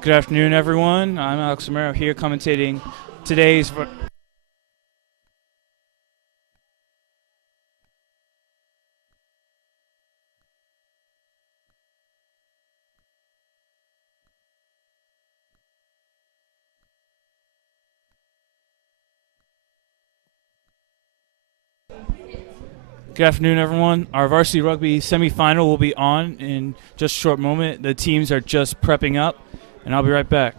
Good afternoon, everyone. I'm Alex Romero here commentating today's. Good afternoon, everyone. Our varsity rugby semifinal will be on in just a short moment. The teams are just prepping up, and I'll be right back.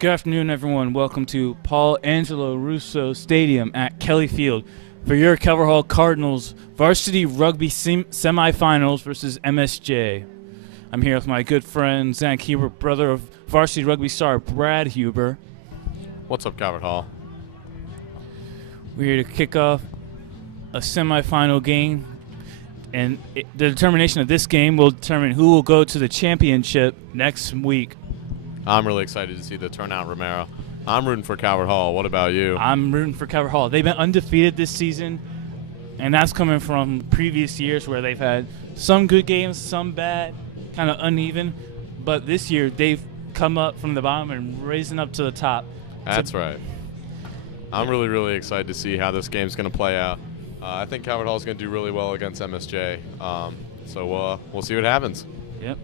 Good afternoon, everyone. Welcome to Paul Angelo Russo Stadium at Kelly Field for your Calvert Hall Cardinals Varsity Rugby semifinals versus MSJ. I'm here with my good friend Zach Huber, brother of Varsity Rugby star Brad Huber. What's up, Calvert Hall? We're here to kick off a semifinal game, and the determination of this game will determine who will go to the championship next week. I'm really excited to see the turnout, Romero. I'm rooting for Calvert Hall. What about you? I'm rooting for Calvert Hall. They've been undefeated this season, and that's coming from previous years where they've had some good games, some bad, kind of uneven. But this year, they've come up from the bottom and risen up to the top. That's right. I'm really excited to see how this game's going to play out. I think Calvert Hall is going to do really well against MSJ. So we'll see what happens. Yep.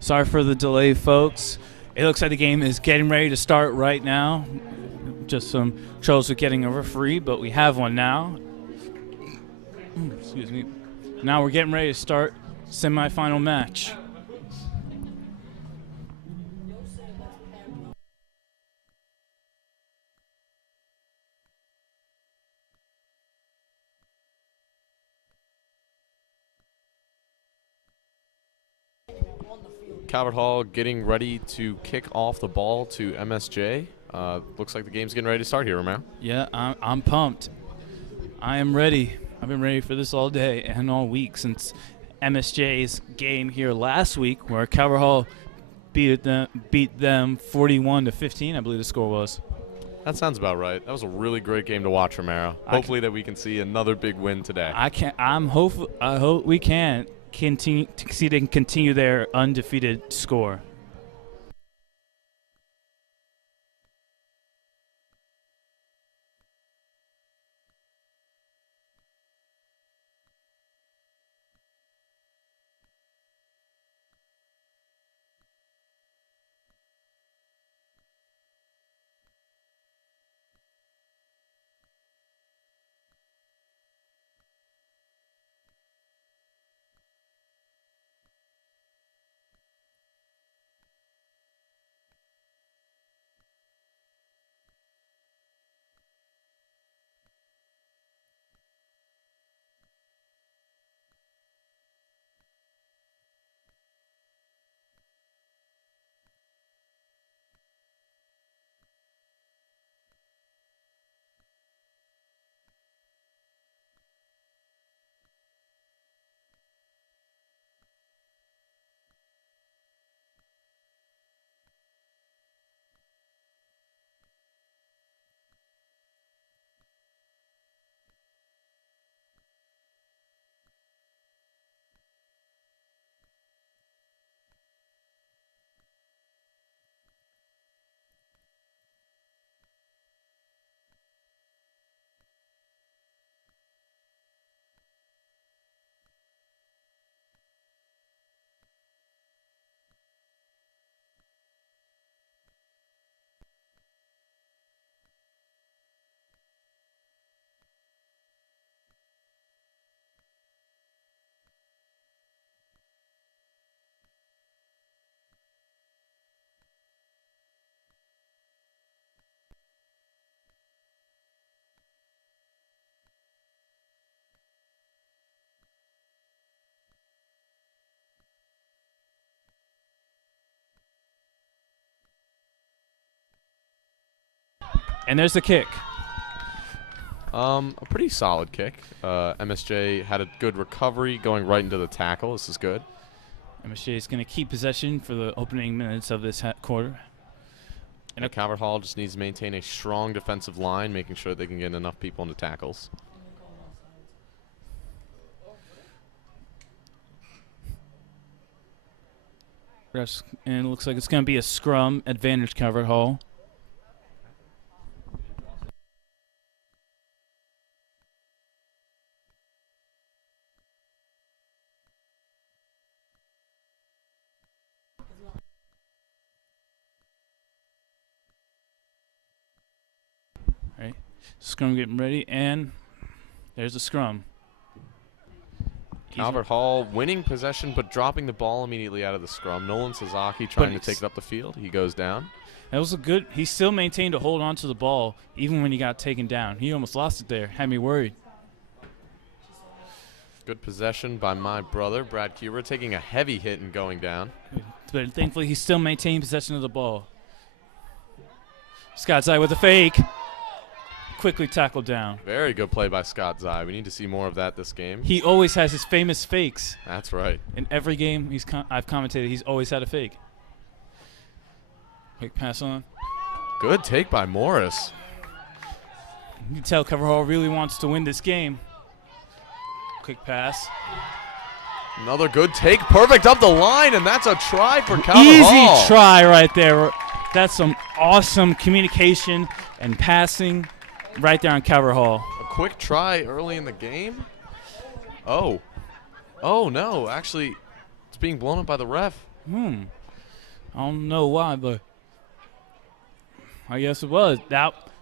Sorry for the delay, folks. It looks like the game is getting ready to start right now. Just some troubles with getting a referee, but we have one now. Excuse me. Now we're getting ready to start semifinal match. Calvert Hall getting ready to kick off the ball to MSJ. Looks like the game's getting ready to start here, Romero. Yeah, I'm pumped. I am ready. I've been ready for this all day and all week since MSJ's game here last week, where Calvert Hall beat them 41-15. I believe the score was. That sounds about right. That was a really great game to watch, Romero. Hopefully that we can see another big win today. I hope we can continue to see they can continue their undefeated score. And there's the kick. A pretty solid kick. MSJ had a good recovery going right into the tackle. This is good. MSJ is going to keep possession for the opening minutes of this quarter. And Calvert Hall just needs to maintain a strong defensive line, making sure they can get enough people into tackles. And it looks like it's going to be a scrum advantage, Calvert Hall. All right, scrum getting ready, and there's the scrum. Calvert Hall winning possession but dropping the ball immediately out of the scrum. Nolan Sasaki trying to take it up the field. He goes down. That was a good – he still maintained a hold on to the ball even when he got taken down. He almost lost it there. Had me worried. Good possession by my brother, Brad Kuber, taking a heavy hit and going down. But thankfully he still maintained possession of the ball. Scott Zai with a fake. Quickly tackled down. Very good play by Scott Zai. We need to see more of that this game. He always has his famous fakes. That's right. In every game I've commentated, he's always had a fake. Quick pass on. Good take by Morris. You can tell Calvert Hall really wants to win this game. Quick pass. Another good take. Perfect up the line, and that's a try for Calvert Hall. Easy try right there. That's some awesome communication and passing right there on Calvert Hall. A quick try early in the game. Oh. Oh, no. Actually, It's being blown up by the ref. I don't know why, but I guess it was.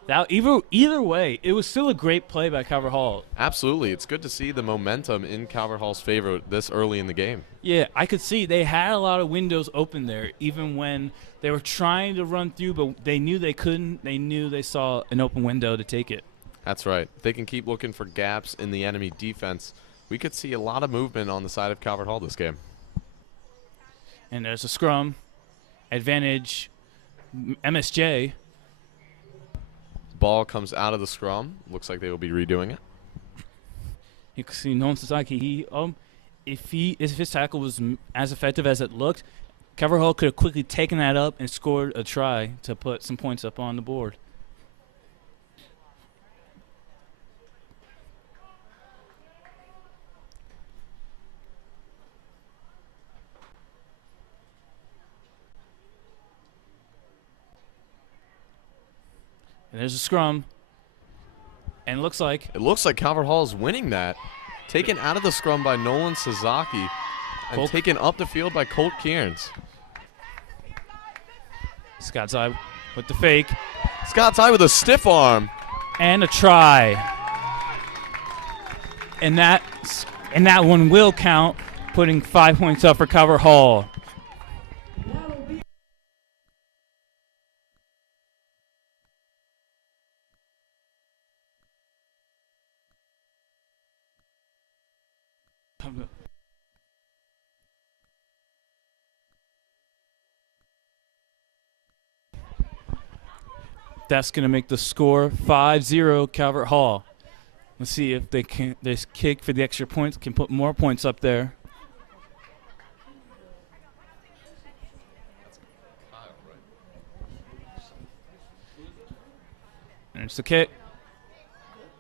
Either way, it was still a great play by Calvert Hall. Absolutely. It's good to see the momentum in Calvert Hall's favor this early in the game. Yeah, I could see they had a lot of windows open there, even when they were trying to run through, but they knew they couldn't. They knew they saw an open window to take it. That's right. They can keep looking for gaps in the enemy defense. We could see a lot of movement on the side of Calvert Hall this game. And there's a scrum. Advantage MSJ. Ball comes out of the scrum. Looks like they will be redoing it. You can see Nolan Sasaki. If his tackle was as effective as it looked, Calvert Hall could have quickly taken that up and scored a try to put some points up on the board. And there's a scrum. And it looks like Calvert Hall is winning that. Taken out of the scrum by Nolan Sasaki and taken up the field by Colt Kearns. Scott's eye with the fake. Scott's eye with a stiff arm. And a try. And that one will count, putting 5 points up for Calvert Hall. That's going to make the score 5-0 Calvert Hall. Let's see if this kick for the extra points can put more points up there. And it's the kick.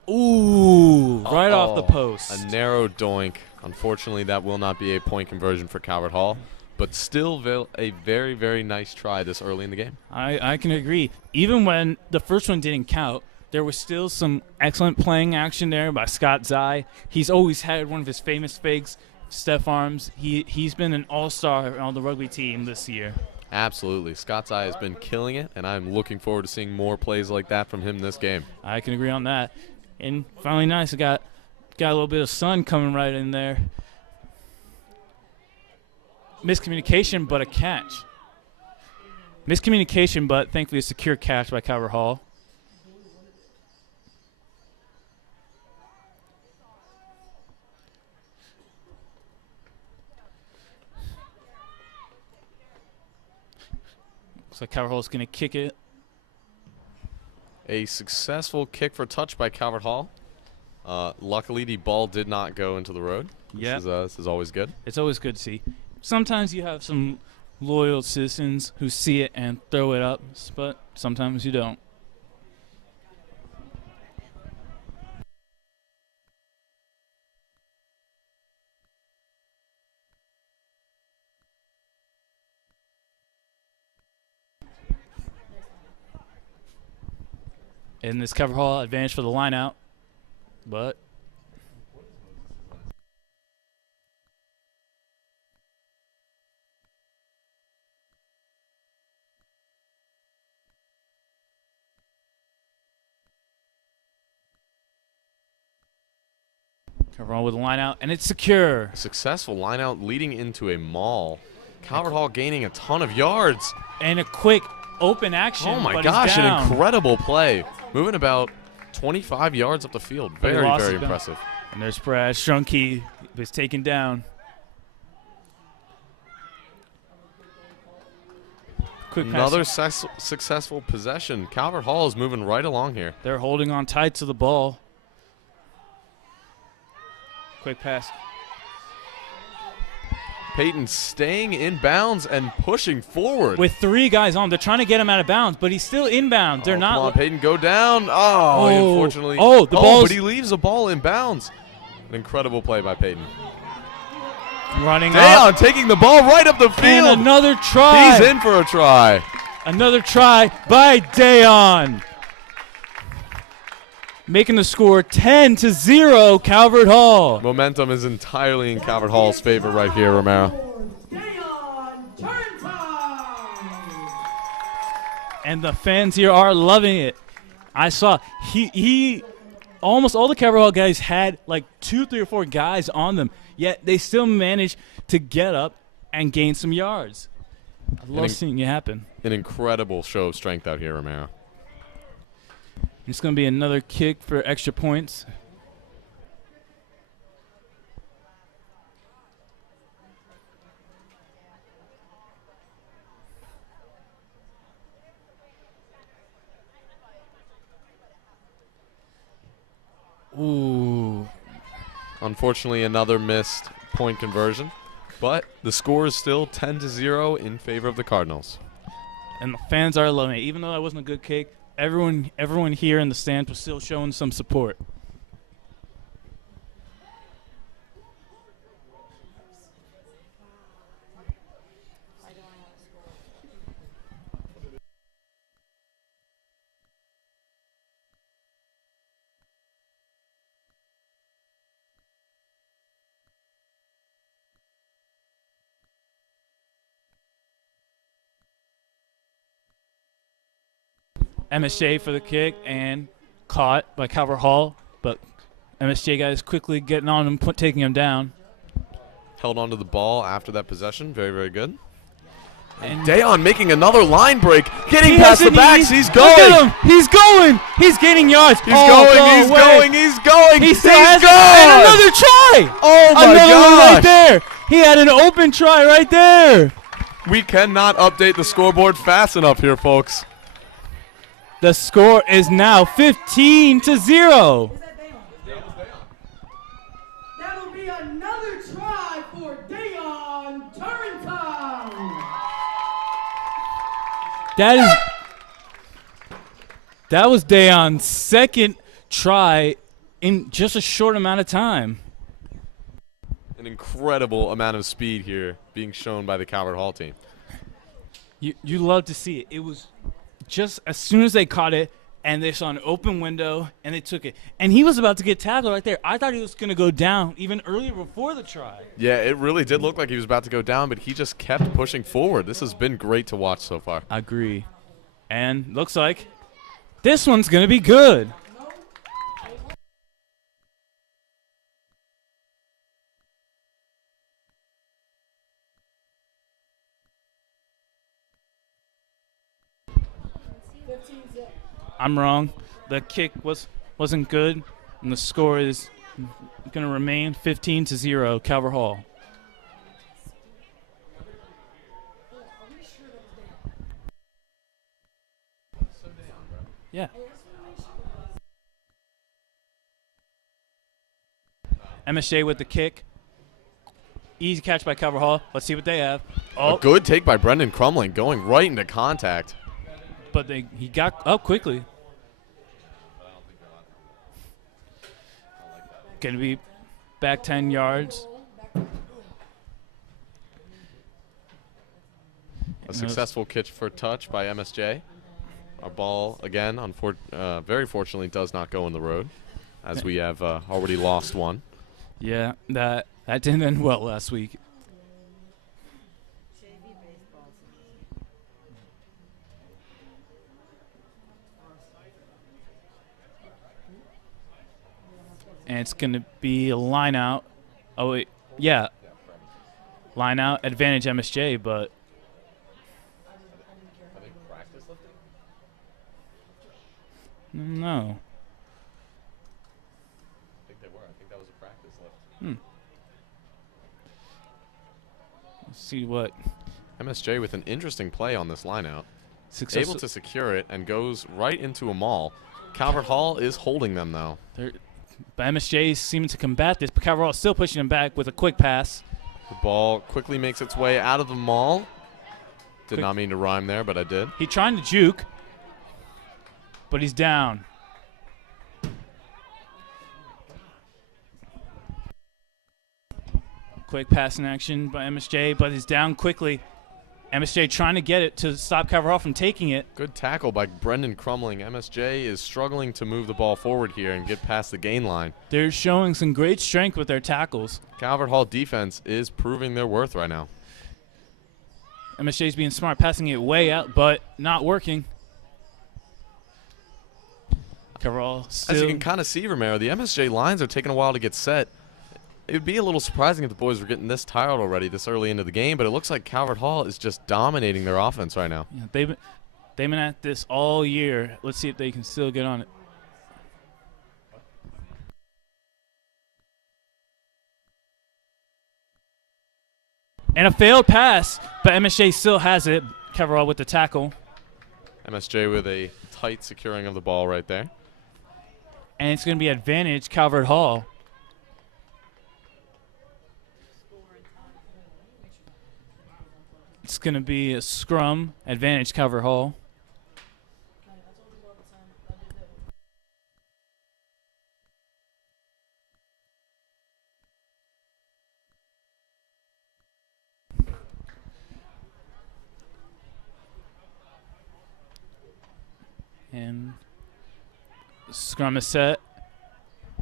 Ooh, right off the post. A narrow doink. Unfortunately, that will not be a point conversion for Calvert Hall, but still a very, very nice try this early in the game. I can agree. Even when the first one didn't count, there was still some excellent playing action there by Scott Zai. He's always had one of his famous fakes, Steph Arms. He's been an all-star on the rugby team this year. Absolutely. Scott's Eye has been killing it, and I'm looking forward to seeing more plays like that from him this game. I can agree on that. And finally, nice. I got a little bit of sun coming right in there. Miscommunication, but a catch. Miscommunication, but thankfully a secure catch by Calvert Hall. Looks like Calvert Hall is going to kick it. A successful kick for touch by Calvert Hall. Luckily, the ball did not go into the road. Yeah. This is always good. It's always good to see. Sometimes you have some loyal citizens who see it and throw it up, but sometimes you don't. And this Calvert Hall advantage for the line out, but Calvert Hall with a line out, and it's secure. A successful line out leading into a maul. Calvert Hall gaining a ton of yards. And a quick open action. Oh my but gosh, he's down. an incredible play. Moving about 25 yards up the field. Very, very impressive. And there's Brad Strunke, was taken down. Quick Another pass. successful possession. Calvert Hall is moving right along here. They're holding on tight to the ball. Quick pass. Peyton staying in bounds and pushing forward. With 3 guys on. They're trying to get him out of bounds, but he's still inbound. They're not. Come on, Peyton, go down. Oh, unfortunately. Oh, the ball. But he leaves the ball in bounds. An incredible play by Peyton. Running Dayon up. taking the ball right up the field. And another try. He's in for a try. Another try by Dayon. Making the score 10-0 Calvert Hall. Momentum is entirely in Calvert Hall's favor right here, Romero. And the fans here are loving it. I saw he almost all the Calvert Hall guys had like 2, 3, or 4 guys on them, yet they still managed to get up and gain some yards. I love seeing it happen. An incredible show of strength out here, Romero. It's going to be another kick for extra points. Ooh. Unfortunately, another missed point conversion, but the score is still 10-0 in favor of the Cardinals. And the fans are loving it. Even though that wasn't a good kick, everyone here in the stands was still showing some support. MSJ for the kick and caught by Calvert Hall, but MSJ guys quickly getting on him, taking him down. Held onto the ball after that possession. Very, very good. And Dayon making another line break. Getting past the backs. He's going. Look at him. He's going. He's gaining yards. He's going. He's going. He's going. He's going. And another try. Oh, my God. Another one right gosh. there. He had an open try right there. We cannot update the scoreboard fast enough here, folks. The score is now 15-0. That'll be another try for Dayon Turrentown. That was Dayon's second try in just a short amount of time. An incredible amount of speed here being shown by the Calvert Hall team. You love to see it. It was just as soon as they caught it and they saw an open window and they took it. And he was about to get tackled right there. I thought he was going to go down even earlier before the try. Yeah, it really did look like he was about to go down, but he just kept pushing forward. This has been great to watch so far. I agree. And looks like this one's going to be good. I'm wrong. The kick wasn't good, and the score is going to remain 15-0, Calvert Hall. Yeah. MSJ with the kick. Easy catch by Calvert Hall. Let's see what they have. A good take by Brendan Crumling, going right into contact. But he got up quickly. Going to be back 10 yards. A successful catch for touch by MSJ. Our ball, again, very fortunately, does not go in the road, as we have already lost one. Yeah, that didn't end well last week. And it's going to be a line out. Oh, wait. Yeah. Line out, advantage MSJ, but. No. I think they were. I think that was a practice lift. Let's see what. MSJ with an interesting play on this line out. Able to secure it and goes right into a maul. Calvert Hall is holding them, though. But MSJ is seeming to combat this, but Calvert Hall is still pushing him back with a quick pass. The ball quickly makes its way out of the maul. Did not mean to rhyme there, but I did. He's trying to juke, but he's down. Quick passing action by MSJ, but he's down quickly. MSJ trying to get it to stop Calvert Hall from taking it. Good tackle by Brendan Crumling. MSJ is struggling to move the ball forward here and get past the gain line. They're showing some great strength with their tackles. Calvert Hall defense is proving their worth right now. MSJ's being smart, passing it way out, but not working. Cabral As you still. can kind of see, Romero, the MSJ lines are taking a while to get set. It would be a little surprising if the boys were getting this tired already this early into the game, but it looks like Calvert Hall is just dominating their offense right now. Yeah, they've been at this all year. Let's see if they can still get on it. And a failed pass, but MSJ still has it. Cabral with the tackle. MSJ with a tight securing of the ball right there. And it's going to be advantage Calvert Hall. It's going to be a scrum, advantage Calvert Hall. And scrum is set.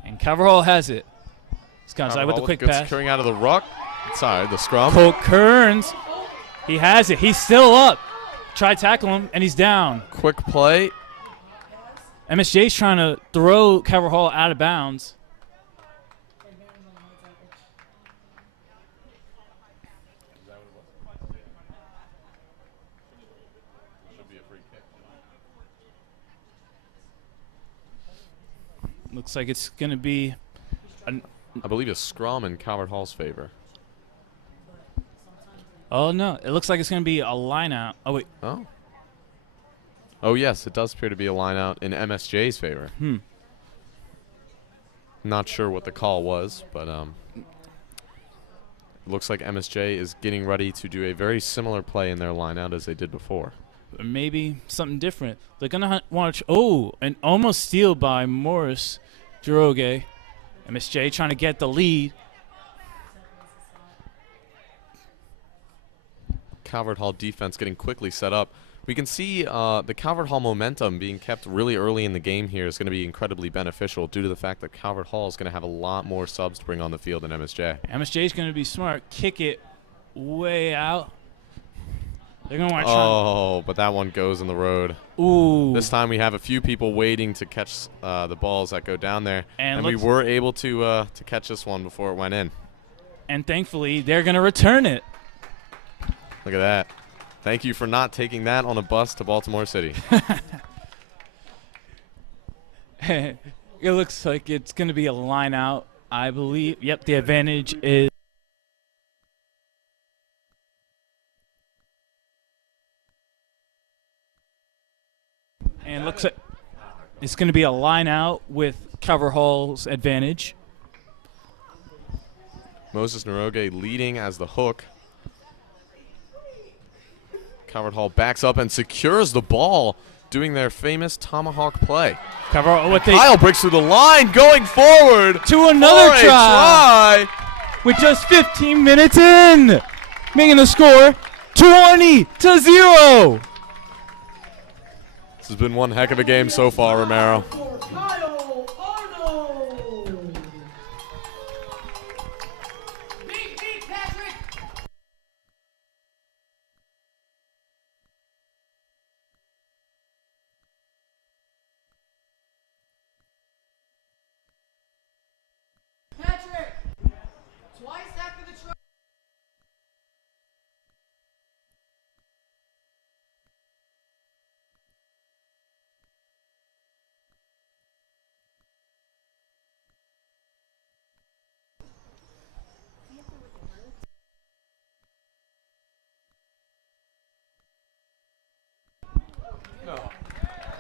And Calvert Hall has it. Sconzai with the quick pass. Securing out of the ruck. Sorry, the scrum. Cole Kearns. He has it. He's still up. Try to tackle him, and he's down. Quick play. MSJ's trying to throw Calvert Hall out of bounds. Looks like it's going to be I believe a scrum in Calvert Hall's favor. oh, no. It looks like it's going to be a line out. Oh, wait. Oh. Oh, yes, it does appear to be a line out in MSJ's favor. Not sure what the call was, but it looks like MSJ is getting ready to do a very similar play in their line out as they did before. Maybe something different. They're going to want to an almost steal by Morris Droge. MSJ trying to get the lead. Calvert Hall defense getting quickly set up. We can see the Calvert Hall momentum being kept really early in the game here is going to be incredibly beneficial due to the fact that Calvert Hall is going to have a lot more subs to bring on the field than MSJ. MSJ is going to be smart. Kick it way out. They're going to want to Oh, but that one goes in the road. Ooh. This time we have a few people waiting to catch the balls that go down there. And we were able to catch this one before it went in. And thankfully, they're going to return it. Look at that. Thank you for not taking that on a bus to Baltimore City. It looks like it's going to be a line out, I believe. Yep, the advantage is. And looks like it's going to be a line out with Calvert Hall's advantage. Moses Naroge leading as the hook. Calvert Hall backs up and secures the ball, doing their famous tomahawk play. Kyle breaks through the line, going forward to another for try. With just 15 minutes in, making the score 20-0. This has been one heck of a game so far, Romero.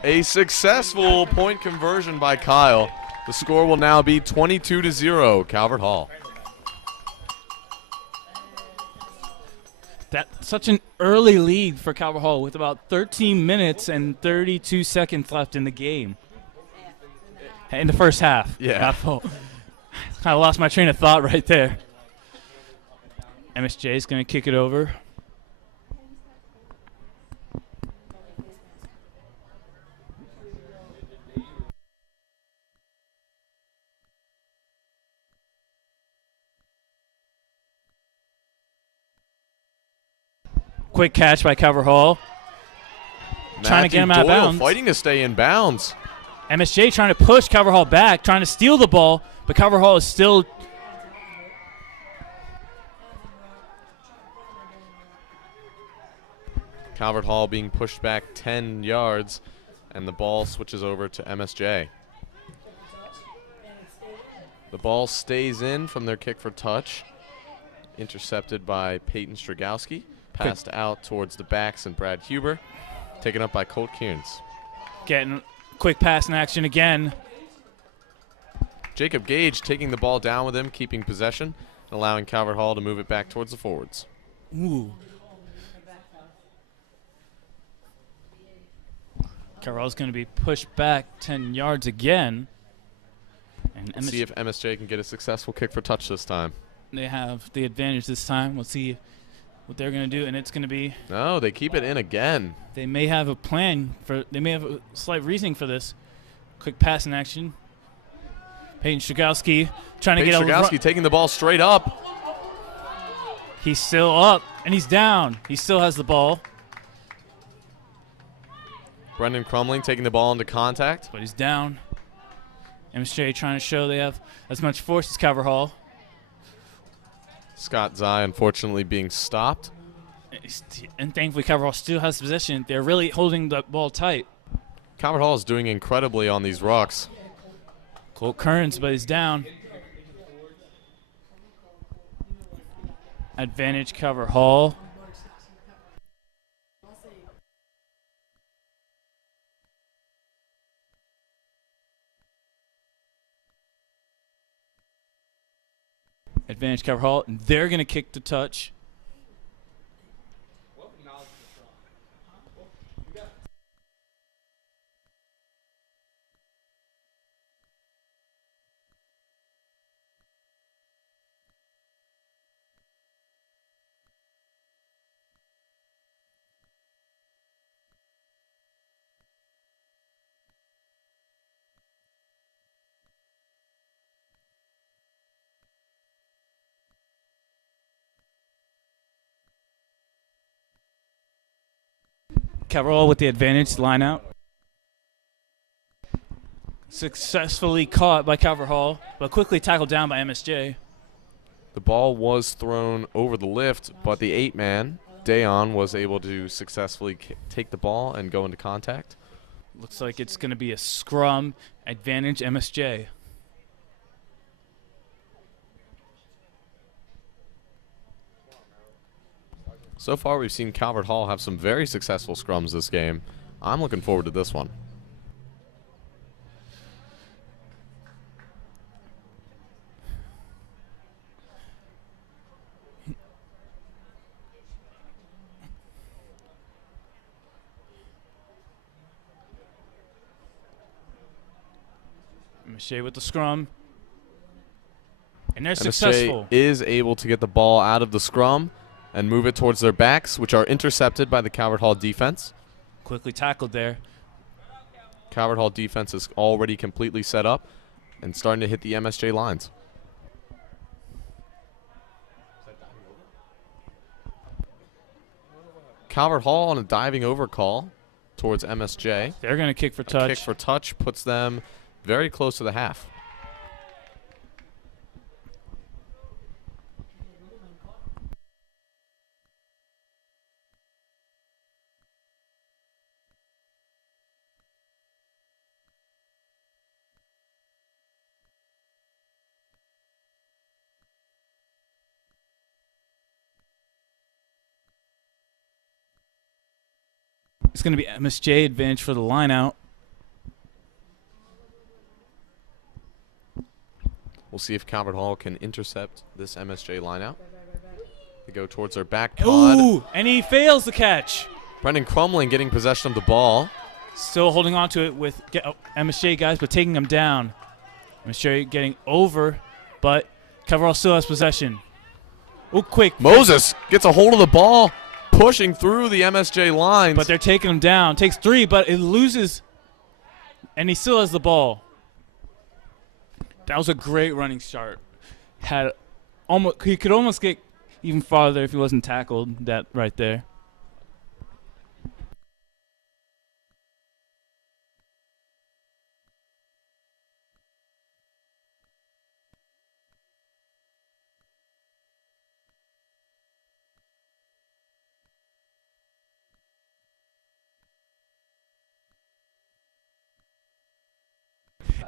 A successful point conversion by Kyle. The score will now be 22-0, Calvert Hall. That's such an early lead for Calvert Hall with about 13 minutes and 32 seconds left in the game. In the first half. Yeah. Kind of lost my train of thought right there. MSJ is going to kick it over. Quick catch by Calvert Hall. Trying to get him out of bounds. Fighting to stay in bounds. MSJ trying to push Calvert Hall back, trying to steal the ball, but Calvert Hall is still. Calvert Hall being pushed back 10 yards, and the ball switches over to MSJ. The ball stays in from their kick for touch. Intercepted by Peyton Stragowski. Passed out towards the backs and Brad Huber. Taken up by Colt Kearns. Getting quick pass in action again. Jacob Gage taking the ball down with him, keeping possession, and allowing Calvert Hall to move it back towards the forwards. Ooh. Calvert Hall's going to be pushed back 10 yards again. And Let's see if MSJ can get a successful kick for touch this time. They have the advantage this time. We'll see what they're going to do, and it's going to be. No, they keep it in again. They may have a plan for. They may have a slight reasoning for this. Quick pass in action. Peyton Stragowski trying to get a. Stragowski taking the ball straight up. He's still up and he's down. He still has the ball, Brendan Crumling taking the ball into contact. but he's down. MSJ trying to show they have as much force as Calvert Hall. Scott Zai unfortunately being stopped. And thankfully, Calvert Hall still has possession. They're really holding the ball tight. Calvert Hall is doing incredibly on these rocks. Colt Kearns, but he's down. Advantage Calvert Hall. Advantage Calvert Hall. And they're going to kick the touch. Calvert Hall with the advantage, line out. Successfully caught by Calvert Hall, but quickly tackled down by MSJ. The ball was thrown over the lift, but the 8-man, Dayon, was able to successfully take the ball and go into contact. Looks like it's going to be a scrum, advantage MSJ. So far, we've seen Calvert Hall have some very successful scrums this game. I'm looking forward to this one. MSJ with the scrum. And they're MSJ successful. is able to get the ball out of the scrum and move it towards their backs, which are intercepted by the Calvert Hall defense. Quickly tackled there. Calvert Hall defense is already completely set up and starting to hit the MSJ lines. Calvert Hall on a diving over call towards MSJ. They're going to kick for touch. Kick for touch puts them very close to the half. It's going to be MSJ advantage for the line out. We'll see if Calvert Hall can intercept this MSJ lineout. They go towards their back pod. Ooh, and he fails the catch. Brendan Crumling getting possession of the ball. Still holding on to it with MSJ guys, but taking them down. MSJ getting over, but Calvert Hall still has possession. Oh, quick. Moses gets a hold of the ball, pushing through the MSJ lines. But they're taking him down. Takes 3, but it loses, and he still has the ball. That was a great running start. He could almost get even farther if he wasn't tackled. That right there.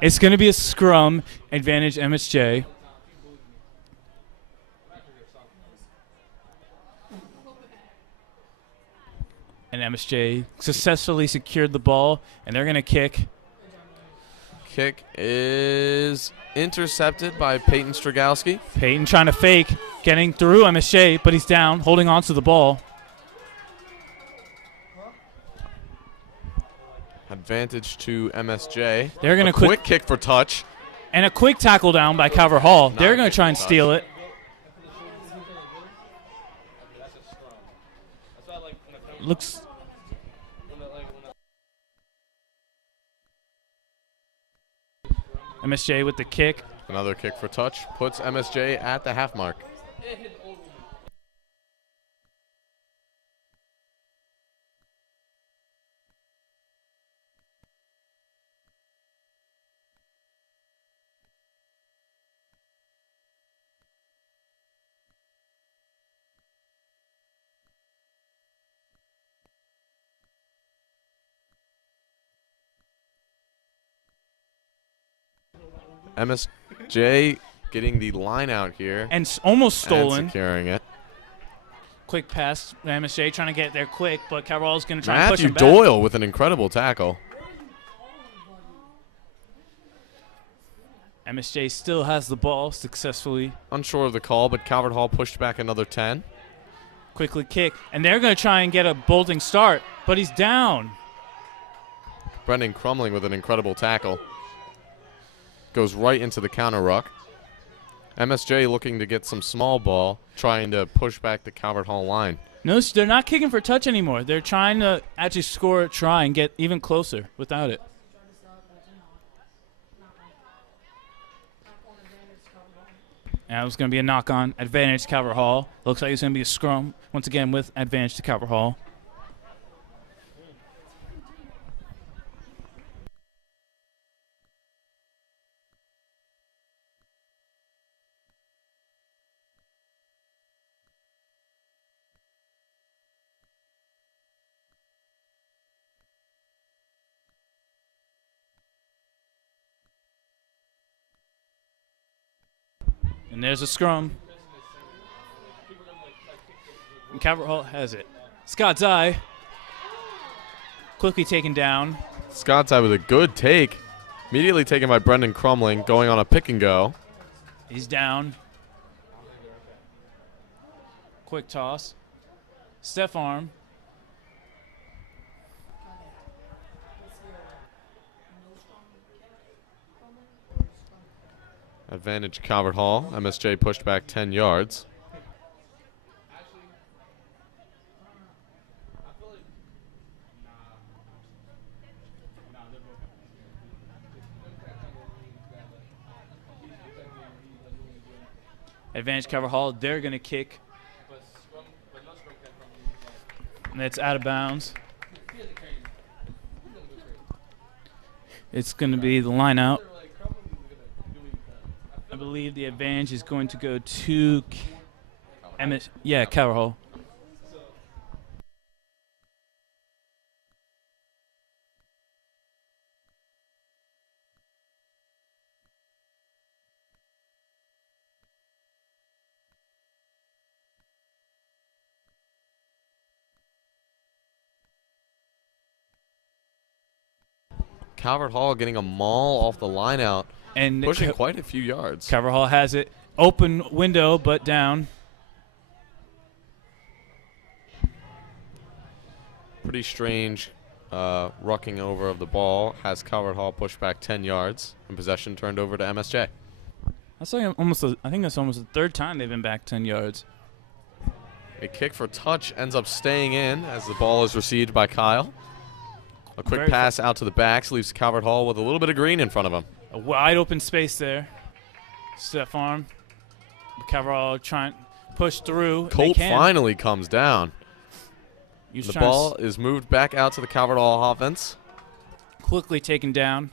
It's going to be a scrum, advantage MSJ. And MSJ successfully secured the ball, and they're going to kick. Kick is intercepted by Peyton Stragowski. Peyton trying to fake, getting through MSJ, but he's down, holding on to the ball. Advantage to MSJ. They're going to quick kick for touch. And a quick tackle down by Calvert Hall. They're going to try and steal it. Looks. MSJ with the kick. Another kick for touch puts MSJ at the half mark. MSJ getting the line out here. And almost stolen. And securing it. Quick pass. MSJ trying to get there quick, but Cabral going to try and push him back. Matthew Doyle with an incredible tackle. MSJ still has the ball successfully. Unsure of the call, but Calvert Hall pushed back another 10. Quickly kick. And they're going to try and get a bolting start, but he's down. Brendan Crumling with an incredible tackle. Goes right into the counter ruck. MSJ looking to get some small ball, trying to push back the Calvert Hall line. No, they're not kicking for touch anymore. They're trying to actually score a try and get even closer without it. And it was going to be a knock-on advantage to Calvert Hall. Looks like it's going to be a scrum once again with advantage to Calvert Hall. And there's a scrum. And Calvert Hall has it. Scott's Eye. Quickly taken down. Scott's Eye with a good take. Immediately taken by Brendan Crumling, going on a pick and go. He's down. Quick toss. Steph arm. Advantage Calvert Hall. MSJ pushed back 10 yards. Advantage Calvert Hall. They're going to kick. And it's out of bounds. It's going to be the line out. I believe the advantage is going to go to Calvert Hall. Calvert Hall getting a maul off the line out. And pushing quite a few yards. Calvert Hall has it. Open window, but down. Pretty strange rucking over of the ball. Has Calvert Hall pushed back 10 yards. And possession turned over to MSJ. I think that's almost the third time they've been back 10 yards. A kick for touch ends up staying in as the ball is received by Kyle. A quick pass out to the backs leaves Calvert Hall with a little bit of green in front of him. A wide open space there. Step arm. Calvert Hall trying to push through. Colt finally comes down. The ball is moved back out to the Calvert Hall offense. Quickly taken down.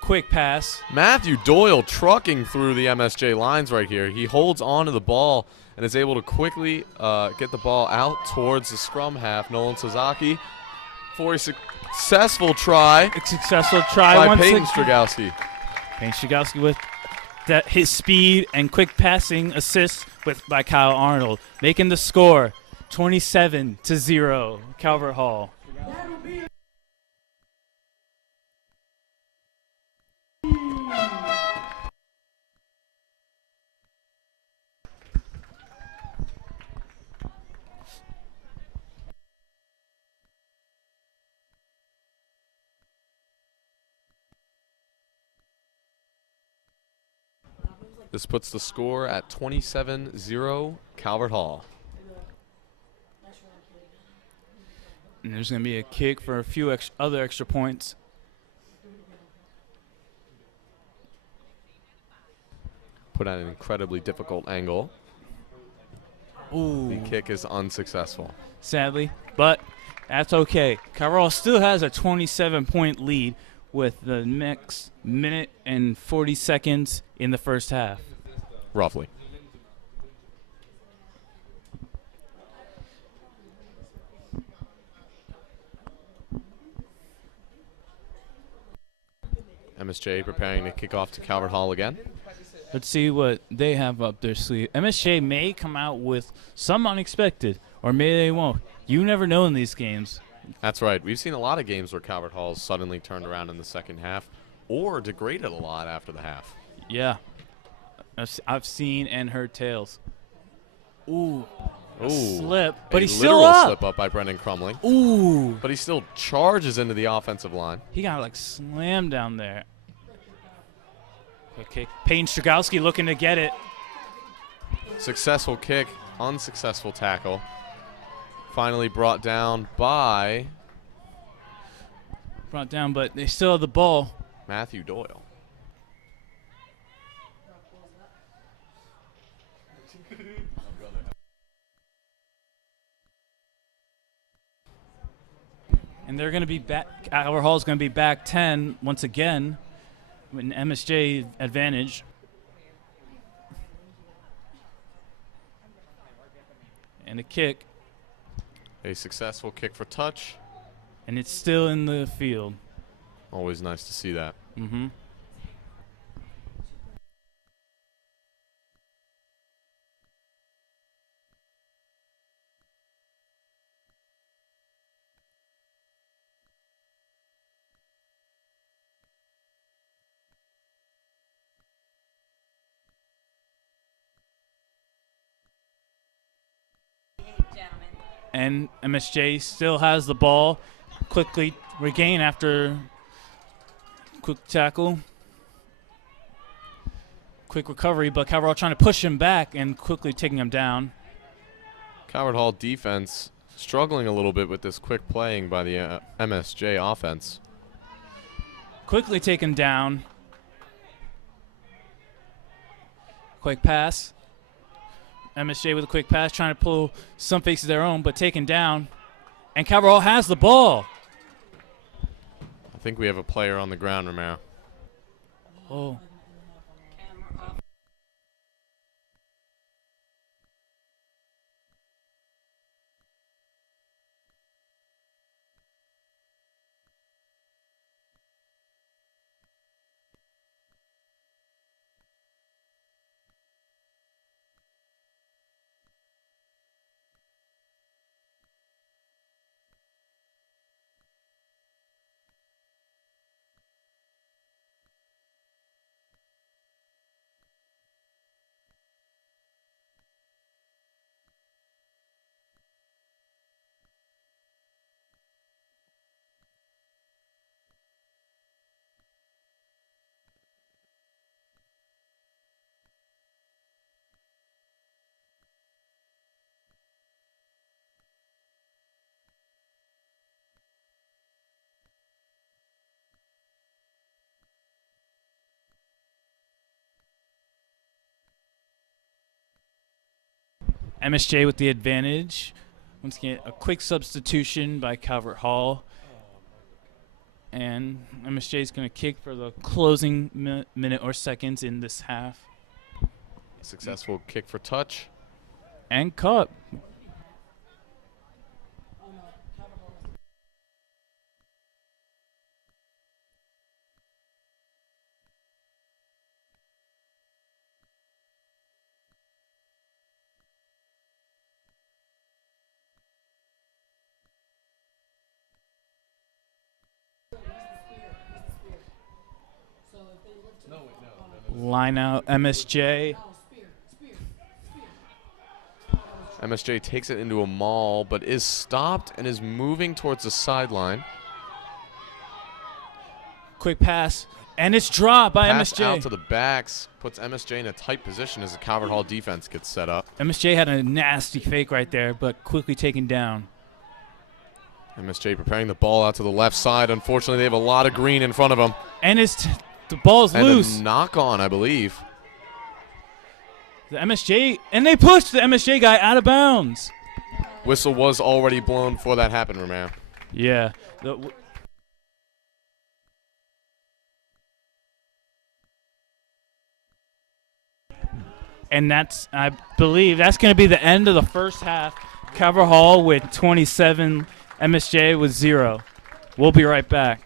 Quick pass. Matthew Doyle trucking through the MSJ lines right here. He holds on to the ball and is able to quickly get the ball out towards the scrum half. Nolan Suzaki For a successful try A successful try by once Peyton again. Stragowski. Peyton Stragowski with his speed and quick passing assists by Kyle Arnold, making the score 27-0, Calvert Hall. That'll be a This puts the score at 27-0, Calvert Hall. And there's going to be a kick for a few other extra points. Put at an incredibly difficult angle. Ooh. The kick is unsuccessful. Sadly, but that's okay. Calvert Hall still has a 27-point lead with the next minute and 40 seconds in the first half. Roughly. MSJ preparing to kick off to Calvert Hall again. Let's see what they have up their sleeve. MSJ may come out with some unexpected, or maybe they won't. You never know in these games. That's right. We've seen a lot of games where Calvert Hall suddenly turned around in the second half or degraded a lot after the half. Yeah. I've seen and heard tales. Ooh. Ooh. Slip, but he's a still literal up. slip up by Brendan Crumling. Ooh. But he still charges into the offensive line. He got like slammed down there. Okay. Peyton Stragowski looking to get it. Successful kick, unsuccessful tackle. Finally brought down by Brought down, but they still have the ball. Matthew Doyle. And they're going to be back. Calvert Hall's going to be back 10 once again with an MSJ advantage. And a kick, A successful kick for touch. and it's still in the field. Always nice to see that. Mm-hmm. And MSJ still has the ball. Quickly regain after quick tackle. Quick recovery, but Calvert Hall trying to push him back and quickly taking him down. Calvert Hall defense struggling a little bit with this quick playing by the MSJ offense. Quickly taken down. Quick pass. MSJ with a quick pass, trying to pull some fakes of their own, but taken down. And Calvert Hall has the ball. I think we have a player on the ground, Romero. Oh. MSJ with the advantage. Once again, a quick substitution by Calvert Hall. And MSJ is going to kick for the closing minute or seconds in this half. Successful kick for touch. And caught. Line out MSJ. MSJ takes it into a maul, but is stopped and is moving towards the sideline. Quick pass, and it's dropped by Pass MSJ. out to the backs, puts MSJ in a tight position as the Calvert Hall defense gets set up. MSJ had a nasty fake right there, but quickly taken down. MSJ preparing the ball out to the left side. Unfortunately, they have a lot of green in front of them. And the ball's And loose. a knock on, I believe. The MSJ, and they pushed the MSJ guy out of bounds. Whistle was already blown before that happened, Romero. Yeah. And I believe that's going to be the end of the first half. Calvert Hall with 27, MSJ with 0. We'll be right back.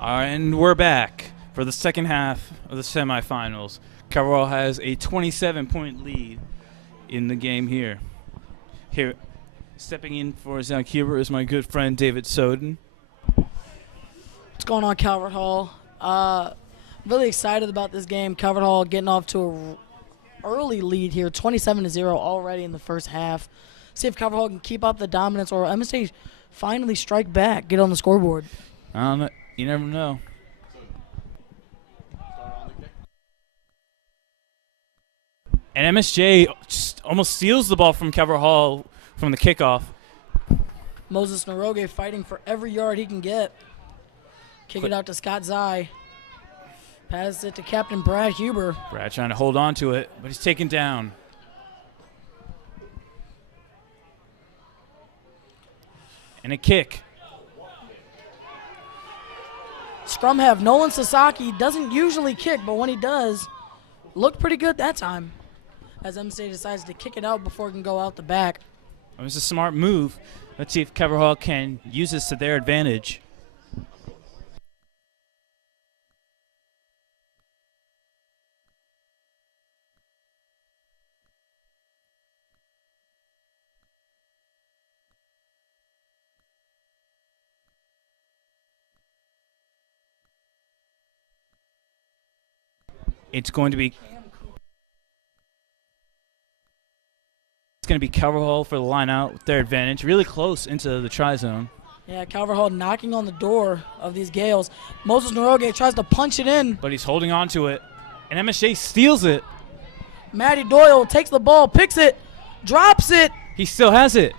All right, and we're back for the second half of the semifinals. Calvert Hall has a 27-point lead in the game here. Here, stepping in for Zach Huber is my good friend David Soden. What's going on, Calvert Hall? Really excited about this game. Calvert Hall getting off to an early lead here, 27-0 already in the first half. See if Calvert Hall can keep up the dominance or MSJ finally strike back, get on the scoreboard. I don't know. You never know. And MSJ just almost steals the ball from Calvert Hall from the kickoff. Moses Naroge fighting for every yard he can get. Kick it out to Scott Zai. Passes it to Captain Brad Huber. Brad trying to hold on to it, but he's taken down. And a kick. Scrum half Nolan Sasaki doesn't usually kick, but when he does, looked pretty good that time. As MSJ decides to kick it out before it can go out the back. It was a smart move. Let's see if Calvert Hall can use this to their advantage. It's going to be Calvert Hall for the line out with their advantage. Really close into the try zone. Yeah, Calvert Hall knocking on the door of these Gales. Moses Noroge tries to punch it in. But he's holding on to it. And MSJ steals it. Matty Doyle takes the ball, picks it, drops it. He still has it.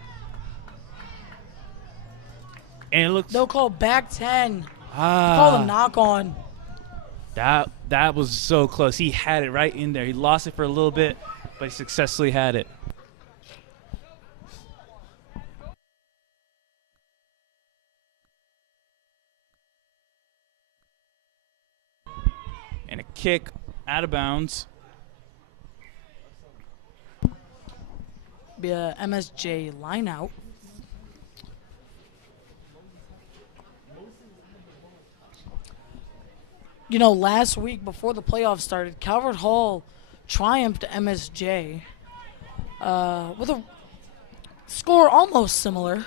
And it looks... They'll call back 10. Call the knock on. That was so close. He had it right in there. He lost it for a little bit, but he successfully had it. And a kick out of bounds. Be a MSJ line out. You know, last week before the playoffs started, Calvert Hall triumphed MSJ with a score almost similar.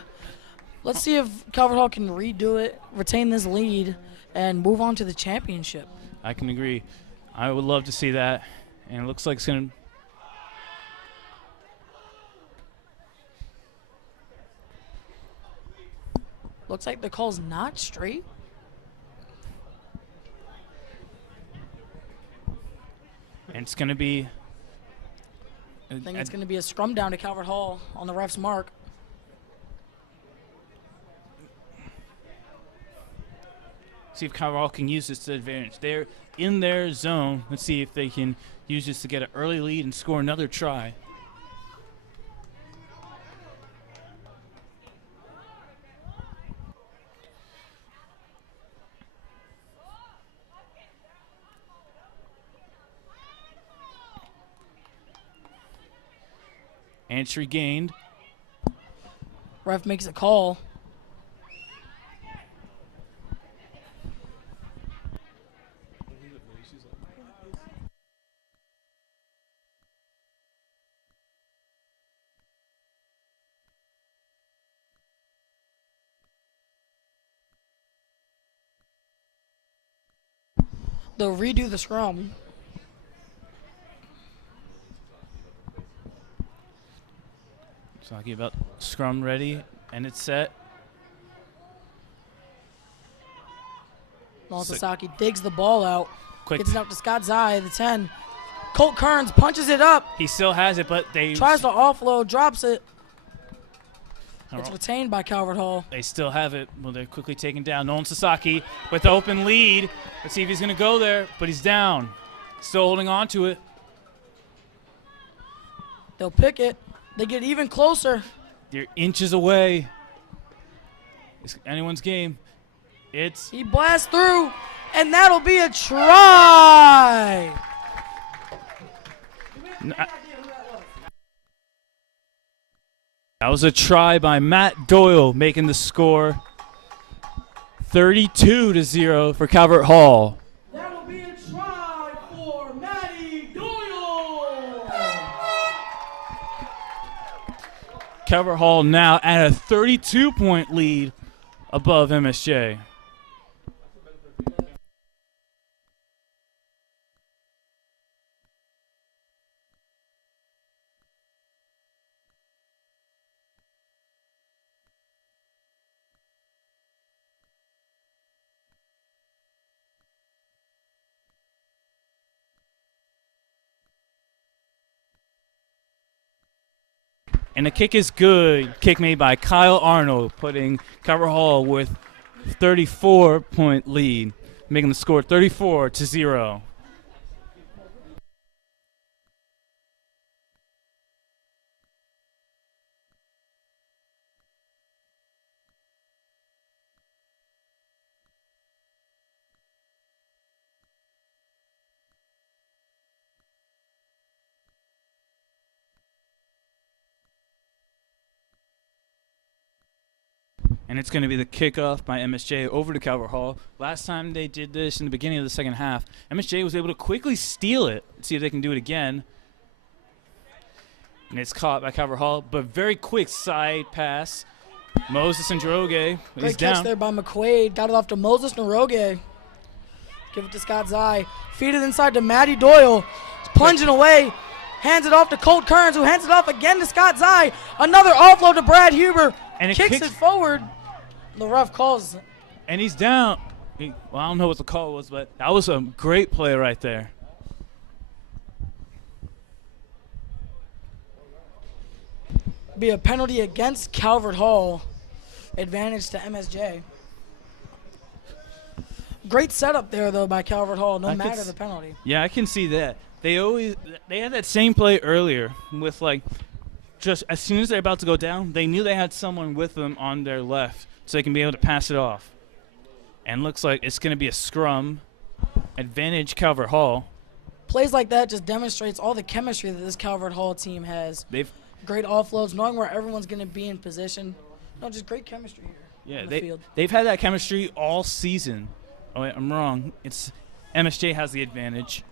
Let's see if Calvert Hall can redo it, retain this lead, and move on to the championship. I can agree. I would love to see that. And it looks like it's going to... Looks like the call's not straight. And it's going to be... I think it's going to be a scrum down to Calvert Hall on the ref's mark. See if Calvert Hall can use this to advantage. They're in their zone. Let's see if they can use this to get an early lead and score another try. And it's regained. Ref makes a call. They'll redo the scrum. Talking about scrum ready, and it's set. Sasaki digs the ball out. Quick. Gets it out to Scott Zai, the 10. Colt Kearns punches it up. He still has it, but they... Tries to offload, drops it. It's retained by Calvert Hall. They still have it. Well, they're quickly taken down. Nolan Sasaki with the open lead. Let's see if he's going to go there, but he's down. Still holding on to it. They'll pick it. They get even closer. They're inches away. It's anyone's game. It's... He blasts through, and that'll be a try. That was a try by Matt Doyle, making the score 32-0 for Calvert Hall. That'll be a try for Matty Doyle. Calvert Hall now at a 32-point lead above MSJ. And the kick is good. Kick made by Kyle Arnold, putting Calvert Hall with 34-point lead. making the score 34-0. And it's going to be the kickoff by MSJ over to Calvert Hall. Last time they did this in the beginning of the second half, MSJ was able to quickly steal it. Let's see if they can do it again. And it's caught by Calvert Hall, but very quick side pass. Moses and Droge. Great catch there by McQuaid. Got it off to Moses Naroge. Give it to Scott Zai. Feed it inside to Matty Doyle. He's plunging away. Hands it off to Colt Kearns, who hands it off again to Scott Zai. Another offload to Brad Huber. And it kicks it forward. The ref calls. And he's down. Well, I don't know what the call was, but that was a great play right there. Be a penalty against Calvert Hall. Advantage to MSJ. Great setup there, though, by Calvert Hall, no matter the penalty. Yeah, I can see that. They had that same play earlier with, like, just as soon as they're about to go down, they knew they had someone with them on their left so they can be able to pass it off. And looks like it's going to be a scrum. Advantage Calvert Hall. Plays like that just demonstrates all the chemistry that this Calvert Hall team has. They've great offloads, knowing where everyone's going to be in position. No, just great chemistry here on the field. They've had that chemistry all season. Oh, wait, I'm wrong. It's MSJ has the advantage.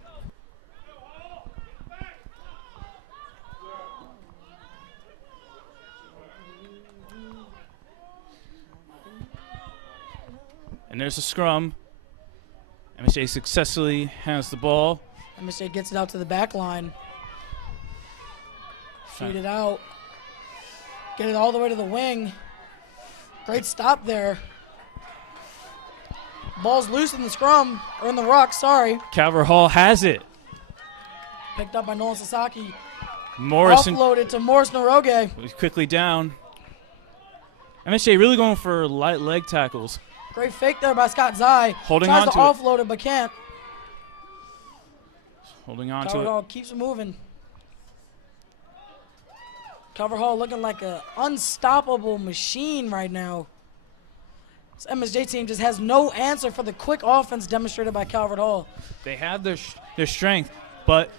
And there's a scrum. MSJ successfully has the ball. MSJ gets it out to the back line. Feed it out. Get it all the way to the wing. Great stop there. Ball's loose in the scrum, or in the ruck, sorry. Calvert Hall has it. Picked up by Nolan Sasaki. Morrison offloaded to Morris Naroge. was quickly down. MSJ really going for light leg tackles. Great fake there by Scott Zai. Holding Tries on to to it. offload it, but can't. Holding on Calvert to Hall it. keeps it moving. Calvert Hall looking like an unstoppable machine right now. This MSJ team just has no answer for the quick offense demonstrated by Calvert Hall. They have their strength, but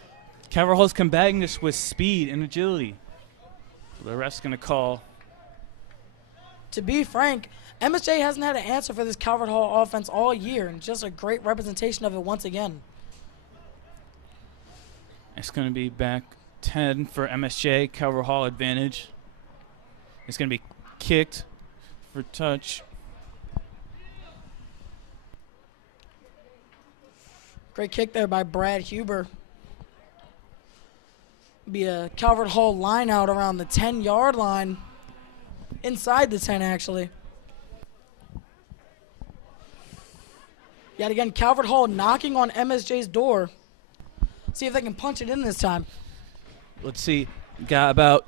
Calvert Hall's combating this with speed and agility. So the ref's going to call. To be frank, MSJ hasn't had an answer for this Calvert Hall offense all year, and just a great representation of it once again. It's going to be back 10 for MSJ. Calvert Hall advantage. It's going to be kicked for touch. Great kick there by Brad Huber. Be a Calvert Hall line out around the 10-yard line. Inside the 10, actually. Yet again, Calvert Hall knocking on MSJ's door. See if they can punch it in this time. Let's see. Got about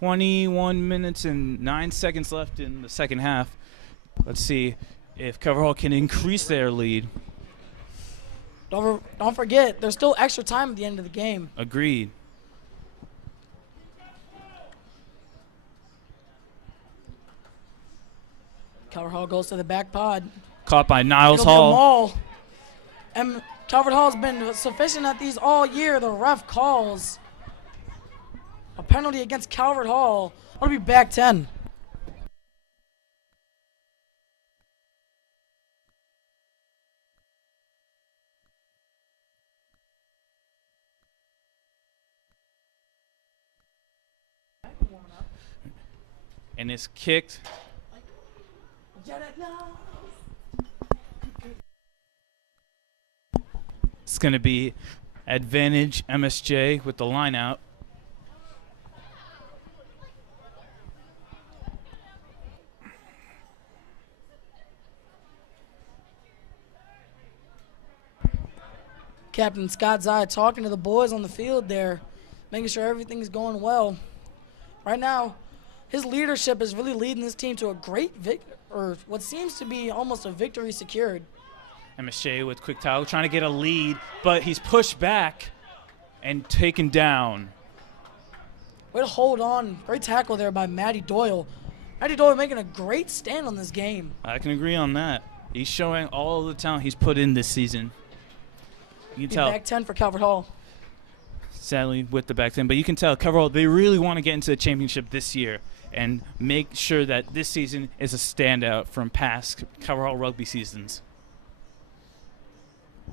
21 minutes and 9 seconds left in the second half. Let's see if Calvert Hall can increase their lead. Don't forget, there's still extra time at the end of the game. Agreed. Calvert Hall goes to the back pod. Caught by Niles It'll be a Hall. maul. And Calvert Hall has been sufficient at these all year. The ref calls a penalty against Calvert Hall. It'll be back 10. And it's kicked. It's going to be advantage MSJ with the line out. Captain Scott Zai talking to the boys on the field there, making sure everything's going well. Right now, his leadership is really leading this team to a great victory, or what seems to be almost a victory secured. MSJ with quick tackle, trying to get a lead, but he's pushed back and taken down. Way to hold on. Great tackle there by Matty Doyle. Matty Doyle making a great stand on this game. I can agree on that. He's showing all the talent he's put in this season. You can tell. Back 10 for Calvert Hall. Sadly, with the back 10, but you can tell Calvert Hall, they really want to get into the championship this year and make sure that this season is a standout from past Calvert Hall rugby seasons.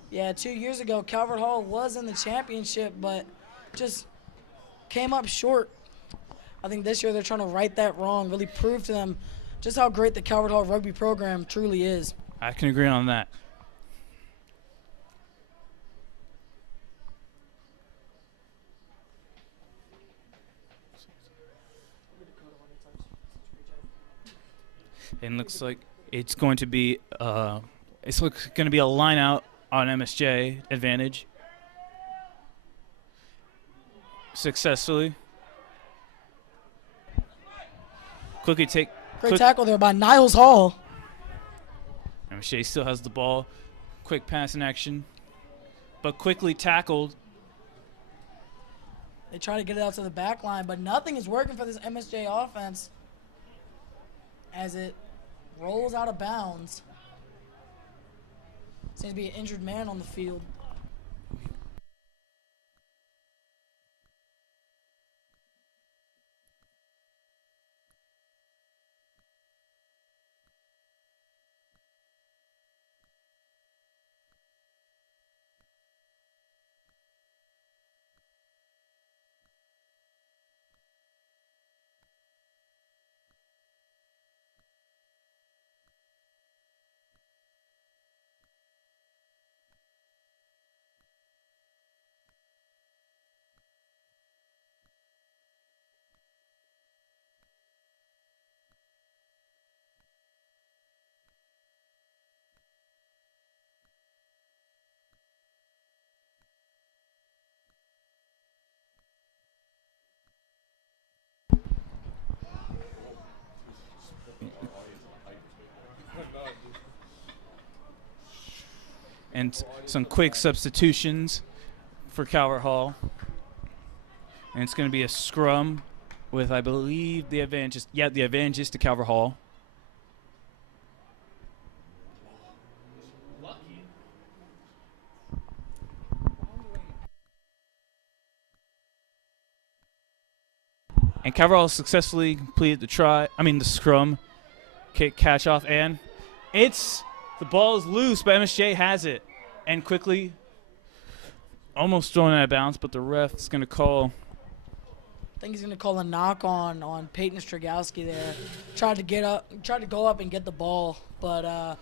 Yeah, 2 years ago, Calvert Hall was in the championship, but just came up short. I think this year they're trying to right that wrong, really prove to them just how great the Calvert Hall rugby program truly is. I can agree on that. And looks like it's going to be a line out on MSJ advantage. Successfully. Quickly take. Great tackle there by Niles Hall. MSJ still has the ball. Quick pass in action, but quickly tackled. They try to get it out to the back line, but nothing is working for this MSJ offense as it rolls out of bounds. Seems to be an injured man on the field. And some quick substitutions for Calvert Hall. And it's going to be a scrum with, I believe, the advantage. Yeah, the advantage is to Calvert Hall. And Calvert Hall successfully completed the scrum, kick, catch off, and the ball is loose, but MSJ has it. And quickly, almost thrown out of bounds, but the ref's going to call. I think he's going to call a knock on Peyton Stragowski there. Tried to go up and get the ball, but,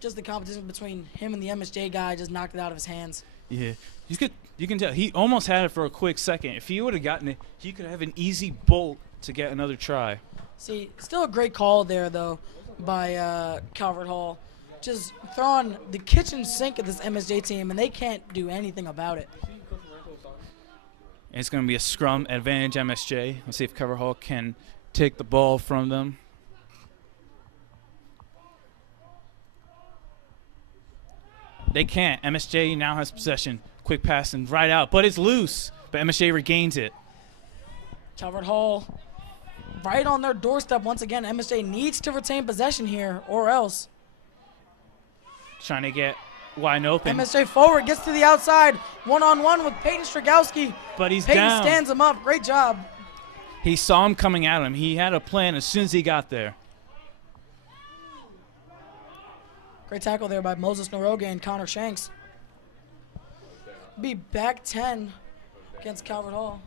just the competition between him and the MSJ guy just knocked it out of his hands. Yeah, he's good. You can tell he almost had it for a quick second. If he would have gotten it, he could have an easy bolt to get another try. See, still a great call there, though, by Calvert Hall. Just throwing the kitchen sink at this MSJ team, and they can't do anything about it. And it's going to be a scrum advantage MSJ. Let's see if Calvert Hall can take the ball from them. They can't. MSJ now has possession. Quick pass and right out, but it's loose. But MSJ regains it. Calvert Hall right on their doorstep once again. MSJ needs to retain possession here or else. Trying to get wide open. MSJ forward, gets to the outside. One-on-one with Peyton Stragowski. But he's Peyton down. stands him up. Great job. He saw him coming at him. He had a plan as soon as he got there. Great tackle there by Moses Noroga and Connor Shanks. Be back 10 against Calvert Hall.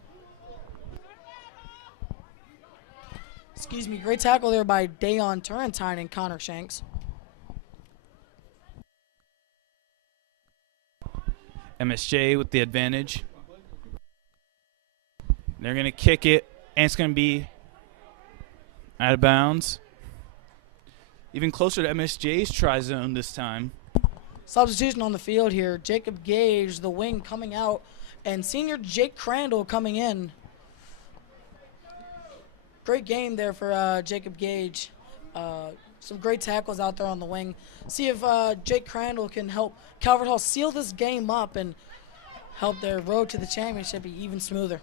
Excuse me. Great tackle there by Dayon Turrentine and Connor Shanks. MSJ with the advantage. They're going to kick it, and it's going to be out of bounds. Even closer to MSJ's try zone this time. Substitution on the field here. Jacob Gage, the wing, coming out, and senior Jake Crandall coming in. Great game there for Jacob Gage. Some great tackles out there on the wing. See if Jake Crandall can help Calvert Hall seal this game up and help their road to the championship be even smoother.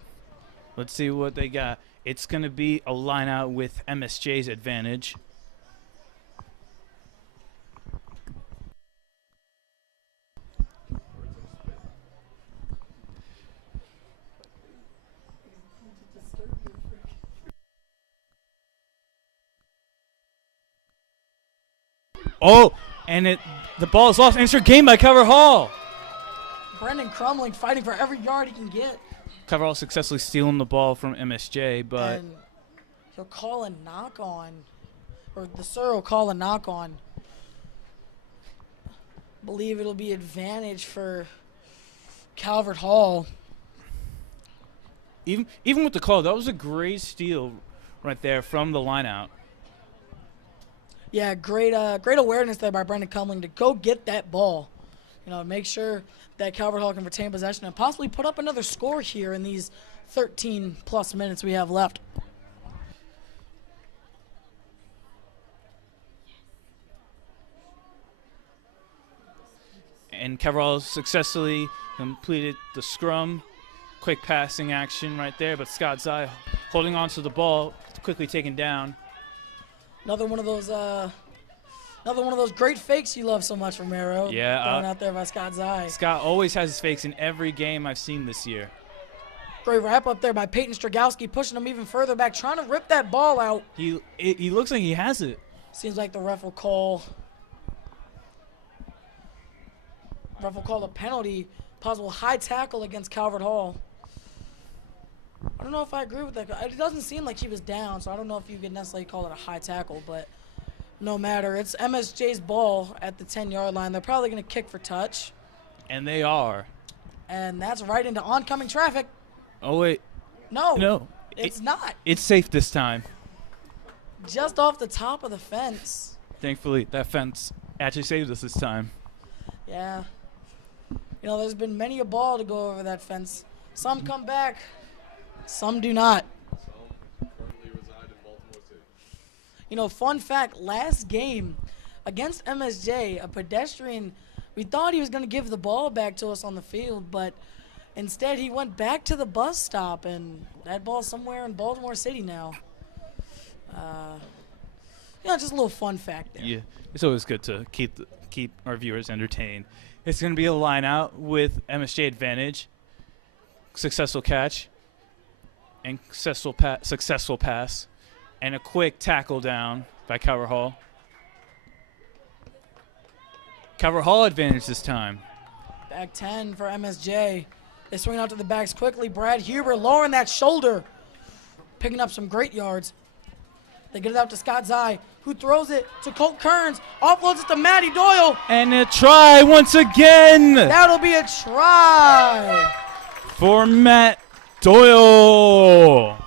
Let's see what they got. It's going to be a line out with MSJ's advantage. Oh, and the ball is lost, and it's gained by Calvert Hall. Brendan Crumling fighting for every yard he can get. Calvert Hall successfully stealing the ball from MSJ, but And he'll call a knock on, or the sir will call a knock on. Believe it'll be advantage for Calvert Hall. even with the call, that was a great steal right there from the lineout. Yeah, great awareness there by Brendan Crumling to go get that ball. Make sure that Calvert Hall can retain possession and possibly put up another score here in these 13-plus minutes we have left. And Calvert Hall successfully completed the scrum. Quick passing action right there, but Scott Zai holding on to the ball, quickly taken down. Another one of those great fakes you love so much, Romero. Yeah, Thrown out there by Scott Zai. Scott always has his fakes in every game I've seen this year. Great wrap up there by Peyton Stragowski, pushing him even further back, trying to rip that ball out. He looks like he has it. Seems like the ref will call a penalty, possible high tackle against Calvert Hall. I don't know if I agree with that. It doesn't seem like he was down, so I don't know if you could necessarily call it a high tackle, but no matter. It's MSJ's ball at the 10-yard line. They're probably going to kick for touch. And they are. And that's right into oncoming traffic. Oh, wait. No. It's not. It's safe this time. Just off the top of the fence. Thankfully, that fence actually saved us this time. Yeah. There's been many a ball to go over that fence. Some come back. Some do not. Some currently reside in Baltimore City. Fun fact, last game against MSJ, a pedestrian, we thought he was going to give the ball back to us on the field, but instead he went back to the bus stop, and that ball's somewhere in Baltimore City now. Just a little fun fact there. Yeah, it's always good to keep our viewers entertained. It's going to be a line out with MSJ advantage. Successful catch. And successful pass, and a quick tackle down by Calvert Hall. Calvert Hall advantage this time. Back 10 for MSJ. They swing out to the backs quickly. Brad Huber lowering that shoulder, picking up some great yards. They get it out to Scott Zai, who throws it to Colt Kearns, offloads it to Matty Doyle. And a try once again. That'll be a try for Matt Doyle.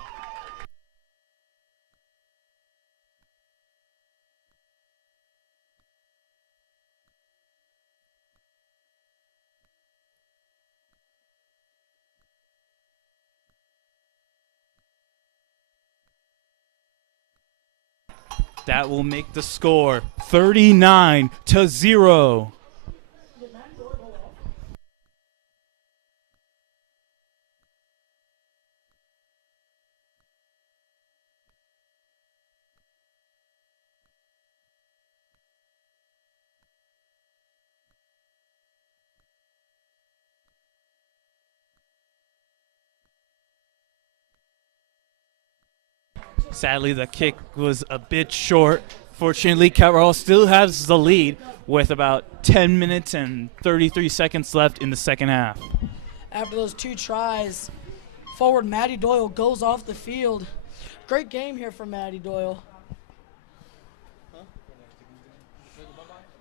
That will make the score 39-0. Sadly, the kick was a bit short. Fortunately, Calvert Hall still has the lead with about 10 minutes and 33 seconds left in the second half. After those two tries, forward Matty Doyle goes off the field. Great game here for Matty Doyle.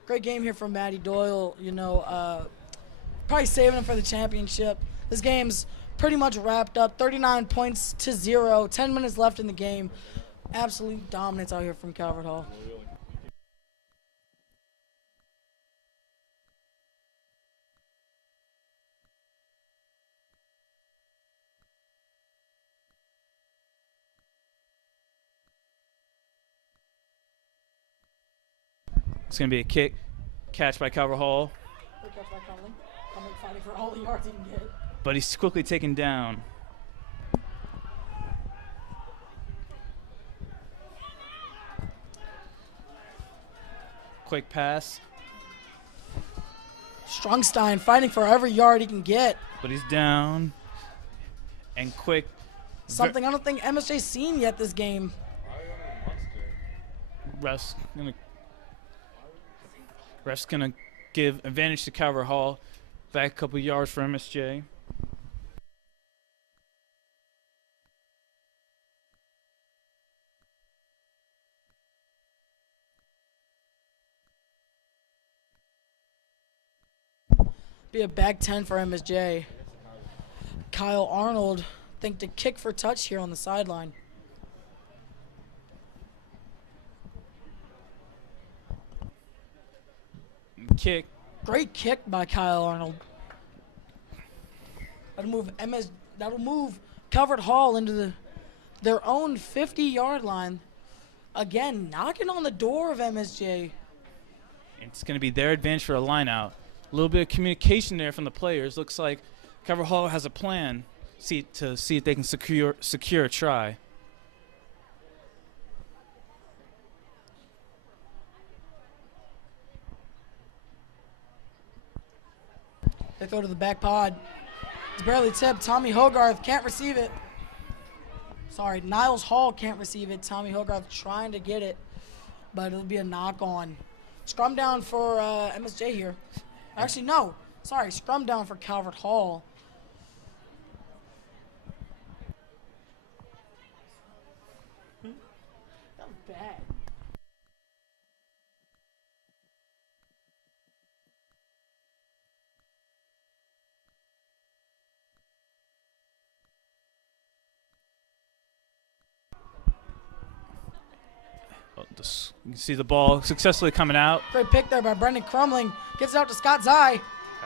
Great game here for Matty Doyle. Probably saving him for the championship. This game's pretty much wrapped up. 39-0. 10 minutes left in the game. Absolute dominance out here from Calvert Hall. It's going to be a kick. Catch by Calvert Hall. Good catch by Cumlin. Cumlin fighting for all the yards he can get. But he's quickly taken down. Quick pass. Strongstein fighting for every yard he can get. But he's down. And quick. Something I don't think MSJ's seen yet this game. Ref's gonna give advantage to Calvert Hall. Back a couple yards for MSJ. Be a back 10 for MSJ. Kyle Arnold think to kick for touch here on the sideline. Kick. Great kick by Kyle Arnold. That'll move Calvert Hall into their own 50-yard line. Again, knocking on the door of MSJ. It's going to be their advantage for a line out. A little bit of communication there from the players. Looks like Calvert Hall has a plan to see if they can secure a try. They throw to the back pod. It's barely tipped. Tommy Hogarth can't receive it. Sorry, Niles Hall can't receive it. Tommy Hogarth trying to get it, but it'll be a knock on. Scrum down for MSJ here. Actually, no. Sorry, scrum down for Calvert Hall. That was bad. You can see the ball successfully coming out. Great pick there by Brendan Crumling. Gets it out to Scott Zai.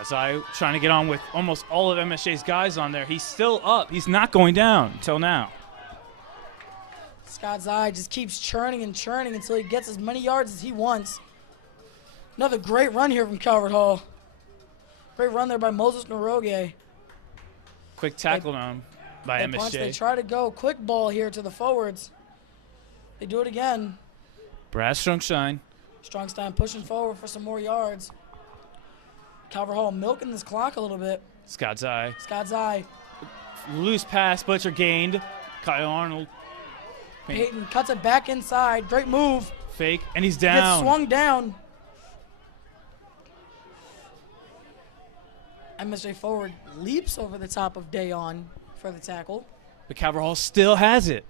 Zai trying to get on with almost all of MSJ's guys on there. He's still up. He's not going down until now. Scott Zai just keeps churning and churning until he gets as many yards as he wants. Another great run here from Calvert Hall. Great run there by Moses Noroge. Quick tackle on by They punch, MSJ. they try to go quick ball here to the forwards. They do it again. Brad Strongstein. Strongstein pushing forward for some more yards. Calvert Hall milking this clock a little bit. Scott Zai. Scott Zai. Loose pass. Butcher gained. Kyle Arnold. Peyton cuts it back inside. Great move. Fake. And he's Gets down. swung down. MSJ forward leaps over the top of Dayon for the tackle. But Calvert Hall still has it.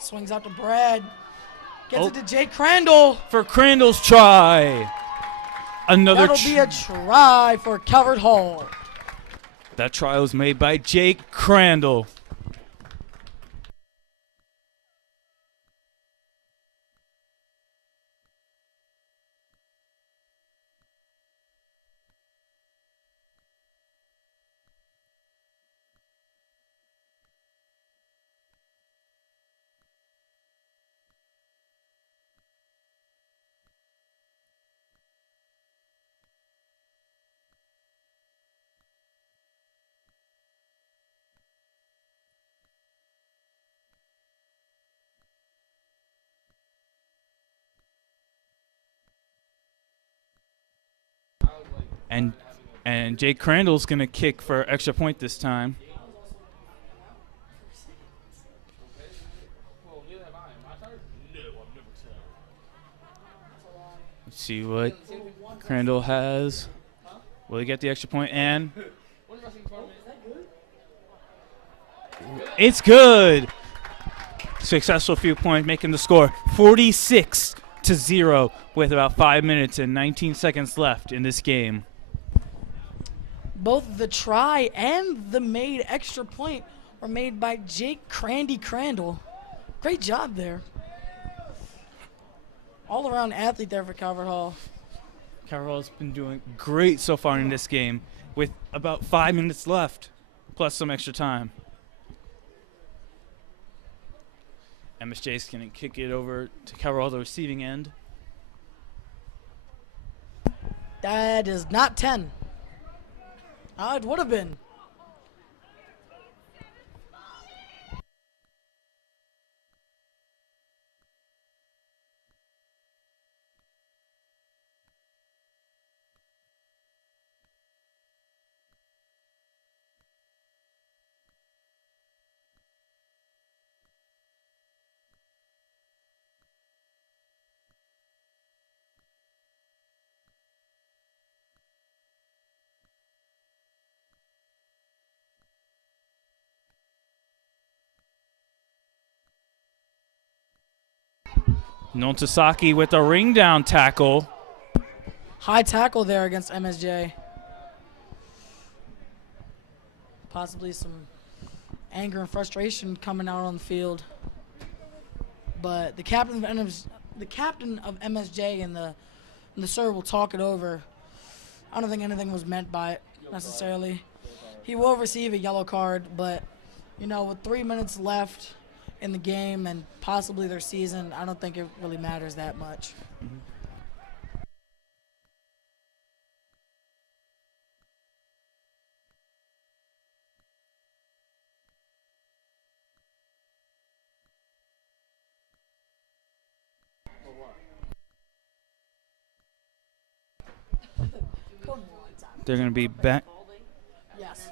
Swings out to Brad. Gets it to Jake Crandall. For Crandall's try. Another That'll be a try for Calvert Hall. That try was made by Jake Crandall. And Jake Crandall's going to kick for extra point this time. Let's see what Crandall has. Will he get the extra point? And it's good. Successful field point, making the score 46-0 with about 5 minutes and 19 seconds left in this game. Both the try and the made extra point were made by Jake Crandall. Great job there. All-around athlete there for Calvert Hall. Calvert Hall's been doing great so far in this game with about 5 minutes left, plus some extra time. MSJ's going to kick it over to cover all the receiving end. That is not 10. It would have been. Nontasaki with a ring down tackle. High tackle there against MSJ. Possibly some anger and frustration coming out on the field. But the captain of MSJ and the sir will talk it over. I don't think anything was meant by it necessarily. He will receive a yellow card, but you know, with 3 minutes left in the game and possibly their season, I don't think it really matters that much. They're going to be back. Yes.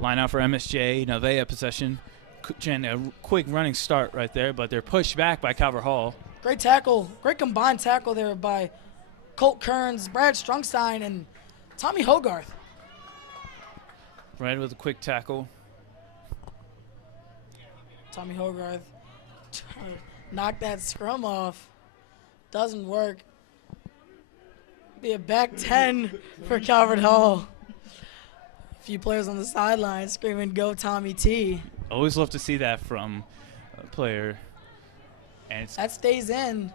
Line out for MSJ. Nevaeh possession. A quick running start right there, but they're pushed back by Calvert Hall. Great tackle. Great combined tackle there by Colt Kearns, Brad Strungstein, and Tommy Hogarth. Right with a quick tackle. Tommy Hogarth knocked that scrum off. Doesn't work. Be a back 10 for Calvert Hall. A few players on the sideline screaming, "Go Tommy T." Always love to see that from a player. And it's That stays in.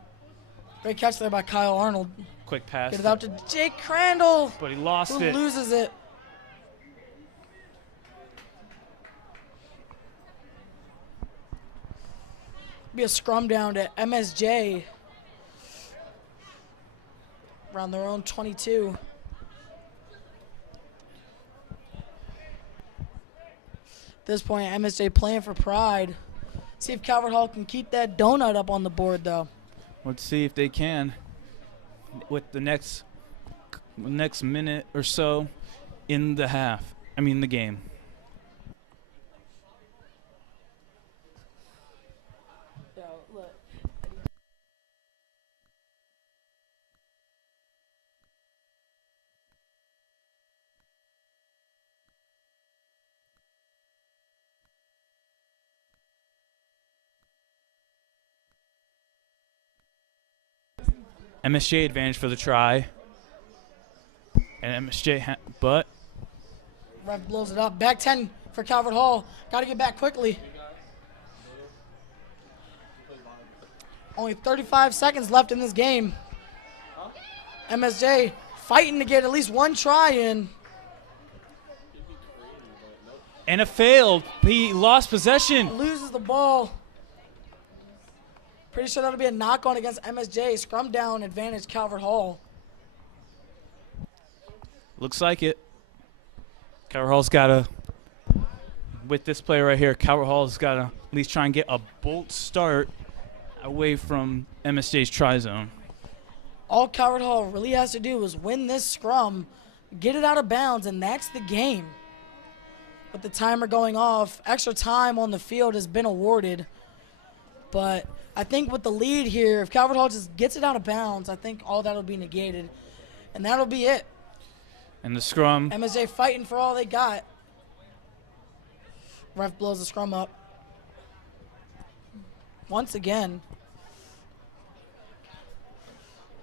Great catch there by Kyle Arnold. quick pass. Get it out to Jake Crandall, But he lost who it. loses it. Be a scrum down to MSJ around their own 22. At this point, MSJ playing for pride. See if Calvert Hall can keep that donut up on the board, though. Let's see if they can with the next minute or so in the the game. MSJ advantage for the try. And MSJ, but Ref blows it up. Back 10 for Calvert Hall. Got to get back quickly. Only 35 seconds left in this game. MSJ fighting to get at least one try in. and it failed. He lost possession. Loses the ball. Pretty sure that'll be a knock-on against MSJ. Scrum down advantage Calvert Hall. Looks like it. Calvert Hall's got to, with this player right here, Calvert Hall's got to at least try and get a bolt start away from MSJ's try zone. All Calvert Hall really has to do is win this scrum, get it out of bounds, and that's the game. With the timer going off, extra time on the field has been awarded. But I think with the lead here, if Calvert Hall just gets it out of bounds, I think all that will be negated. And that'll be it. And the scrum. MSJ fighting for all they got. Ref blows the scrum up. Once again,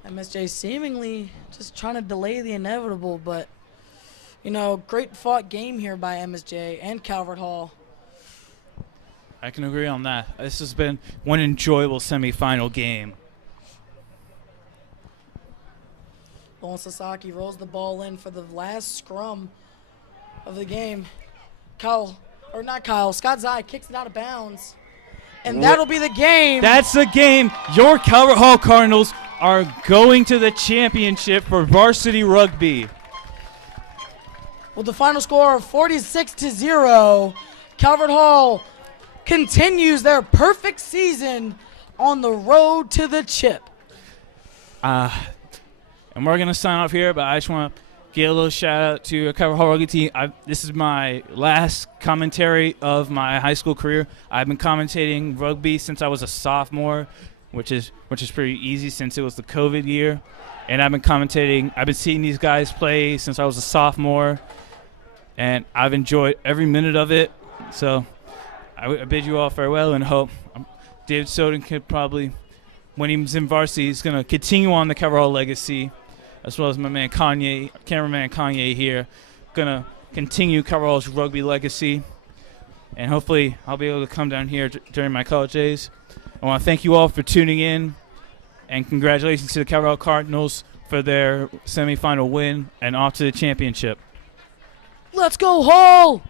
MSJ seemingly just trying to delay the inevitable, but, you know, great fought game here by MSJ and Calvert Hall. I can agree on that. This has been one enjoyable semifinal game. Lon Sasaki rolls the ball in for the last scrum of the game. Scott Zai kicks it out of bounds. And that'll be the game. That's the game. Your Calvert Hall Cardinals are going to the championship for varsity rugby. With the final score of 46-0, Calvert Hall continues their perfect season on the road to the chip. And we're going to sign off here, but I just want to give a little shout out to Calvert Hall Rugby team. This is my last commentary of my high school career. I've been commentating rugby since I was a sophomore, which is pretty easy since it was the COVID year. And I've been seeing these guys play since I was a sophomore, and I've enjoyed every minute of it. So I bid you all farewell and hope David Soden could probably, when he's in varsity, he's going to continue on the Calvert Hall legacy, as well as my man Kanye, cameraman Kanye here, going to continue Calvert Hall's rugby legacy. And hopefully I'll be able to come down here during my college days. I want to thank you all for tuning in, and congratulations to the Calvert Hall Cardinals for their semifinal win and off to the championship. Let's go, Hall!